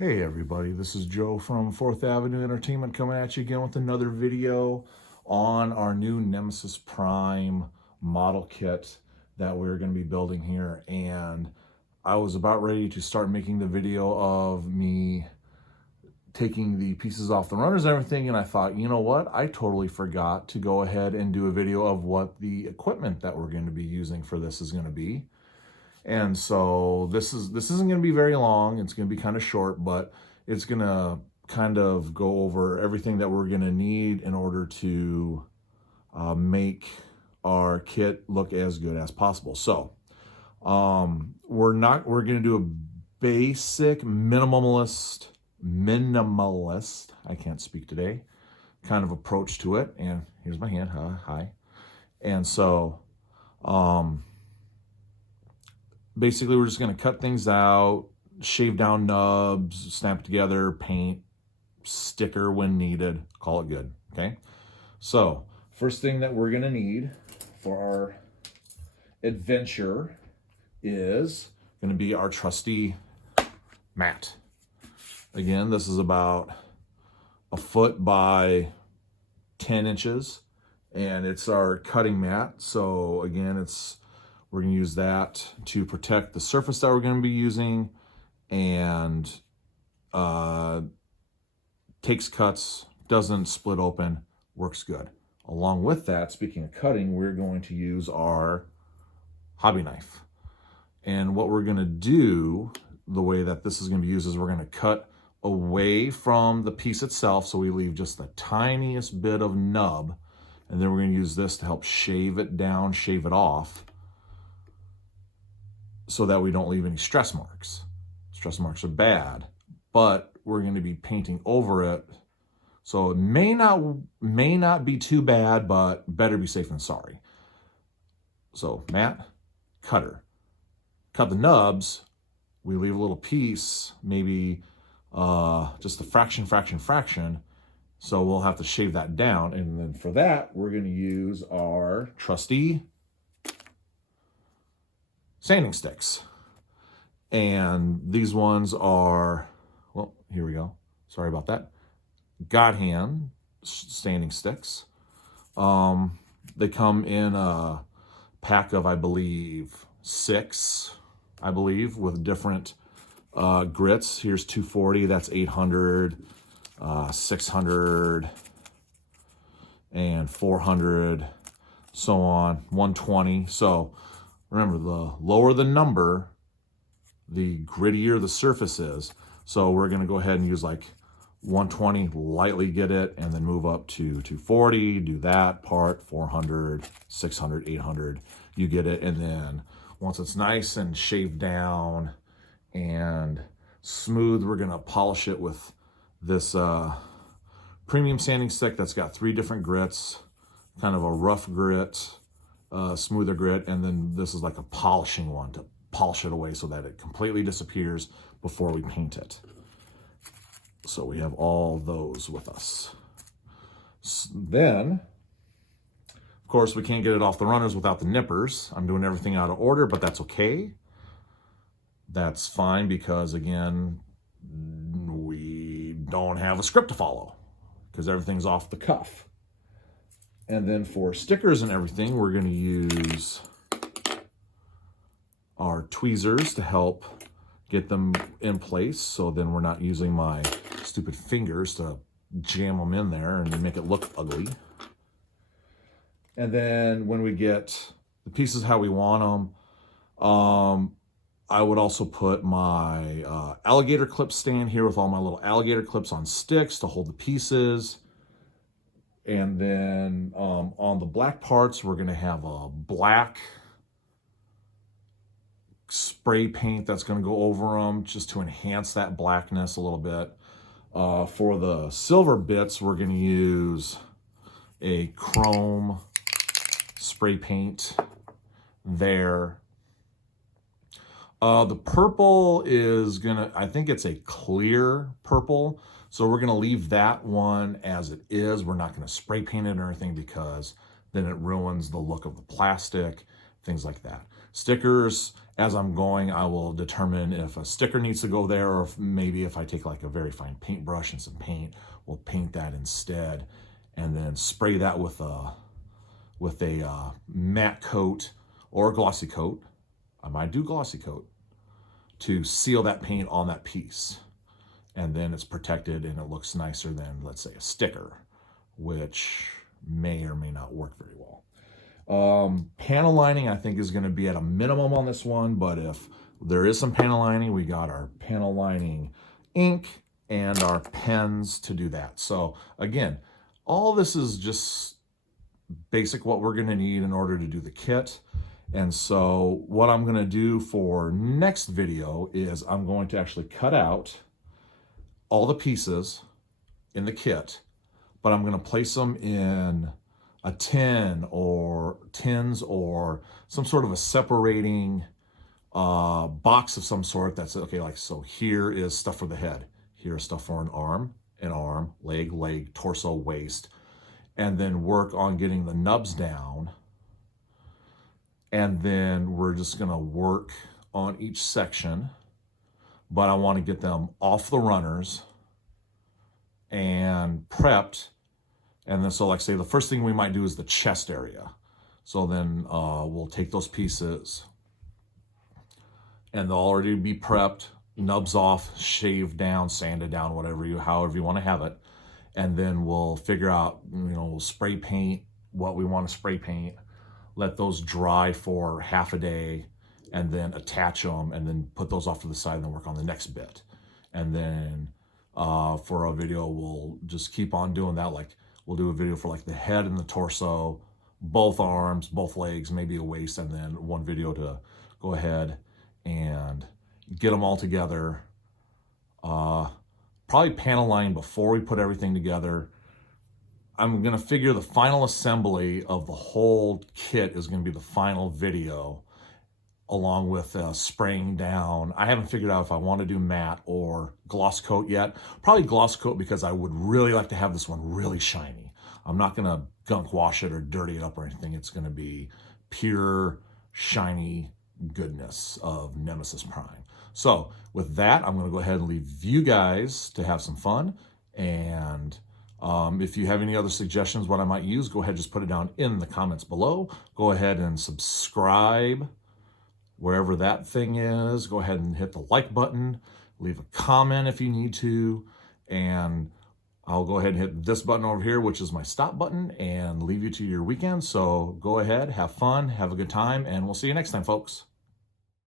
Hey everybody, this is Joe from 4th Avenue Entertainment coming at you again with another video on our new Nemesis Prime model kit that we're going to be building here. And I was about ready to start making the video of me taking the pieces off the runners and everything, and I thought, you know what, I totally forgot to go ahead and do a video of what the equipment that we're going to be using for this is going to be. And so this isn't going to be very long. It's going to be kind of short, but it's going to kind of go over everything that we're going to need in order to make our kit look as good as possible. So we're going to do a basic minimalist, I can't speak today, kind of approach to it. And here's my hand, hi. And so, basically, we're just going to cut things out, shave down nubs, snap together, paint, sticker when needed, call it good, okay? So, first thing that we're going to need for our adventure is going to be our trusty mat. Again, this is about a foot by 10 inches, and it's our cutting mat. So, again, we're going to use that to protect the surface that we're going to be using, and takes cuts, doesn't split open, works good. Along with that, speaking of cutting, we're going to use our hobby knife. And what we're going to do, the way that this is going to be used, is we're going to cut away from the piece itself, so we leave just the tiniest bit of nub, and then we're going to use this to help shave it down, shave it off, so that we don't leave any stress marks. Stress marks are bad, but we're going to be painting over it, so it may not be too bad, but better be safe than sorry. So mat, cutter, cut the nubs. We leave a little piece, maybe just a fraction. So we'll have to shave that down, and then for that we're going to use our trusty sanding sticks. And these ones are, well, here we go. Sorry about that. God hand sanding sticks. They come in a pack of, I believe, 6, with different grits. Here's 240, that's 800, 600, and 400, so on, 120. So remember, the lower the number, the grittier the surface is. So we're going to go ahead and use like 120, lightly get it, and then move up to 240, do that part, 400, 600, 800, you get it. And then once it's nice and shaved down and smooth, we're going to polish it with this premium sanding stick that's got 3 different grits, kind of a rough grit, smoother grit, and then this is like a polishing one to polish it away so that it completely disappears before we paint it. So we have all those with us. Then, of course, we can't get it off the runners without the nippers. I'm doing everything out of order, but that's okay. That's fine because, again, we don't have a script to follow because everything's off the cuff. And then for stickers and everything, we're going to use our tweezers to help get them in place. So then we're not using my stupid fingers to jam them in there and make it look ugly. And then when we get the pieces how we want them, I would also put my alligator clip stand here with all my little alligator clips on sticks to hold the pieces. And then on the black parts, we're going to have a black spray paint that's going to go over them just to enhance that blackness a little bit. For the silver bits, we're going to use a chrome spray paint there. The purple is I think it's a clear purple. So we're going to leave that one as it is. We're not going to spray paint it or anything because then it ruins the look of the plastic, things like that. Stickers, as I'm going, I will determine if a sticker needs to go there, or if maybe if I take like a very fine paintbrush and some paint, we'll paint that instead, and then spray that with a matte coat or a glossy coat. I might do glossy coat to seal that paint on that piece. And then it's protected and it looks nicer than, let's say, a sticker, which may or may not work very well. Panel lining, I think, is going to be at a minimum on this one, but if there is some panel lining, we got our panel lining ink and our pens to do that. So again, all this is just basic what we're going to need in order to do the kit. And so what I'm going to do for next video is I'm going to actually cut out all the pieces in the kit, but I'm going to place them in a tin or tins or some sort of a separating box of some sort. That's okay. Like, so here is stuff for the head. Here's stuff for an arm, leg, torso, waist, and then work on getting the nubs down. And then we're just going to work on each section, but I want to get them off the runners and prepped. And then, so like say the first thing we might do is the chest area. So then we'll take those pieces and they'll already be prepped, nubs off, shaved down, sanded down, however you want to have it. And then we'll figure out, we'll spray paint what we want to spray paint, let those dry for half a day, and then attach them and then put those off to the side and then work on the next bit. And then for a video, we'll just keep on doing that. Like, we'll do a video for like the head and the torso, both arms, both legs, maybe a waist, and then one video to go ahead and get them all together. Probably panel line before we put everything together. I'm going to figure the final assembly of the whole kit is going to be the final video, along with spraying down. I haven't figured out if I want to do matte or gloss coat yet. Probably gloss coat, because I would really like to have this one really shiny. I'm not going to gunk wash it or dirty it up or anything. It's going to be pure, shiny goodness of Nemesis Prime. So with that, I'm going to go ahead and leave you guys to have some fun. And if you have any other suggestions what I might use, go ahead, just put it down in the comments below. Go ahead and subscribe wherever that thing is. Go ahead and hit the like button, leave a comment if you need to, and I'll go ahead and hit this button over here, which is my stop button, and leave you to your weekend. So go ahead, have fun, have a good time, and we'll see you next time, folks.